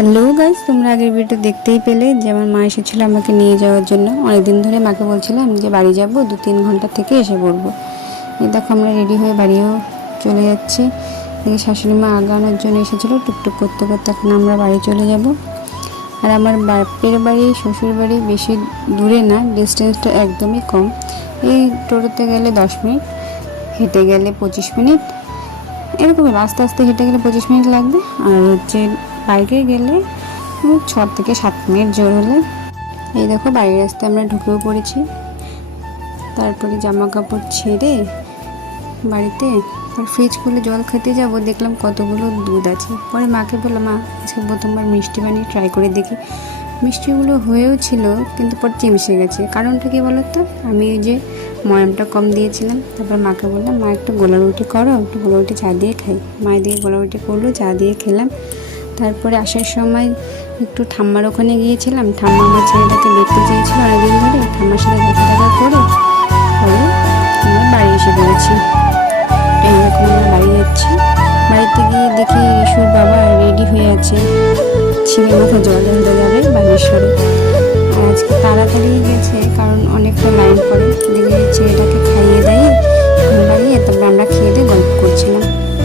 Hello guys, তোমরা আগের video দেখতেই পেলে যে আমার মা এসেছিলো আমাকে নিয়ে যাওয়ার জন্য। অনেকদিন ধরে মাকে বলছিলাম যে বাড়ি যাব, 2-3 ঘন্টা থেকে এসে পড়বো। এই দেখো আমরা রেডি হয়ে বাড়িও চলে যাচ্ছি। দেখি শাশুড়ি মা আগানোর জন্য এসেছিলো, টুকটুক করতে করতে এখন আমরা বাড়ি চলে যাব। আর আমার বাপের বাড়ি শ্বশুর বাড়ি বেশি দূরে না, ডিস্টেন্সটা একদমই কম। এই টোটোতে গেলে 10 মিনিট, হেঁটে গেলে 25 মিনিট, এরকমই আস্তে আস্তে হেঁটে গেলে 25 মিনিট লাগবে। আর বাইকে গেলে 6 থেকে 7 মিনিট জোর হলে। এই দেখো বাইরের রাস্তায় আমরা ঢুকেও পড়েছি। তারপরে জামা কাপড় ছেড়ে বাড়িতে আর ফ্রিজ খুলে জল খেতে যাব, দেখলাম কতগুলো দুধ আছে। পরে মাকে বললাম, মা আজকে প্রথমবার মিষ্টি বানিয়ে ট্রাই করে দেখি। মিষ্টিগুলো হয়েও ছিল, কিন্তু পরে চিমসে গেছে। কারণটা কি বলো তো, আমি এই যে ময়ামটা কম দিয়েছিলাম। তারপর মাকে বললাম, মা একটু গোলা রুটি করো, একটু গোলা রুটি চা দিয়ে খাই। মায়ের দিয়ে গোলা রুটি করলো, চা দিয়ে খেলাম। তারপরে আসার সময় একটু ঠাম্মার ওখানে গিয়েছিলাম। ঠাম্মা আমার ছেলেটাকে দেখতে চেয়েছিল অনেকদিন ধরে। ঠাম্মার সাথে দেখা করে পরে আমরা বাড়ি এসে পড়েছি। এখন আমরা বাড়ি যাচ্ছি। বাড়িতে গিয়ে দেখি রিশুর বাবা রেডি হয়ে আছে, ছিঁড়ে মাথা জল ঢালতে যাবে বাগেশ্বরে। আর আজকে তাড়াতাড়ি